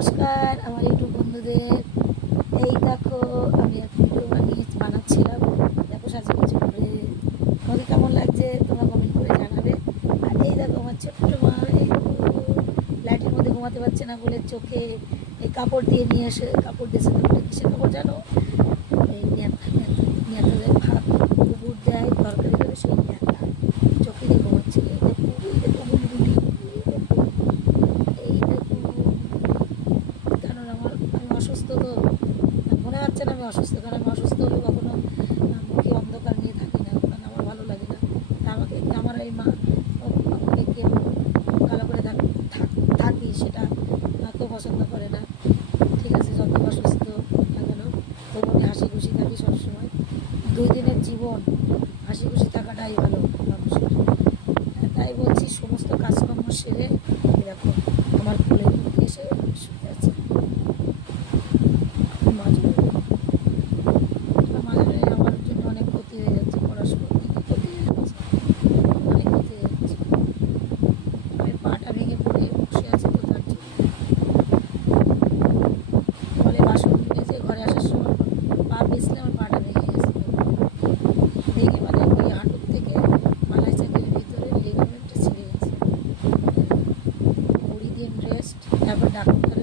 নমস্কার আমার ইউটিউব বন্ধুদের। এই দেখো আমি এক ভিডিও বানাচ্ছিলাম। দেখো সাজুগুজু করে আমাকে কেমন লাগছে তোমরা কমেন্ট করে জানাবে। আর এই দেখো আমার ছোট্ট মা এই লাইটের মধ্যে ঘুমাতে পারছে না বলে চোখে এই কাপড় দিয়ে নিয়ে এসে কাপড় দিয়েছে। তারপরে কিসের কাপড় জানো? এই নেতা দেয়, ভাত কুকুর দেয়, তরকারি দেবে, সেই নেতা চোখে দিয়ে ঘুমাচ্ছিল। অসুস্থ তো মনে হচ্ছে না আমি অসুস্থ, কারণ আমি অসুস্থ হলে কখনো মুখে অন্ধকার নিয়ে থাকি না, কারণ আমার ভালো লাগে না। আমাকে আমার এই মা আমাকে কেউ কালো করে থাকি সেটা কেউ পছন্দ করে না। ঠিক আছে, যত অসুস্থ না কেন তবু আমি হাসি খুশি থাকি সবসময়। 2 দিনের জীবন হাসি খুশি থাকাটাই ভালো মানুষের। তাই বলছি সমস্ত কাজকর্ম সেরে এরকম আমার কোলের মধ্যে এসে শুয়ে আছে। আমার জন্য অনেক ক্ষতি হয়ে যাচ্ছে, পড়াশোনার দিকে ক্ষতি হয়ে যাচ্ছে, অনেক ক্ষতি হয়ে যাচ্ছে। আমি পাটা ভেঙে পড়ে বসে আছি তো তার জন্য। ফলে বাসন মেজে ঘরে আসার সময় পা পিছলে আমার পাটা ভেঙে গেছে। ভেঙে মানে ওই হাঁটুর থেকে মালাই চাকের ভিতরে লিগামেন্টটা ছিঁড়ে গেছে। 20 দিন রেস্ট, তারপর ডাক্তার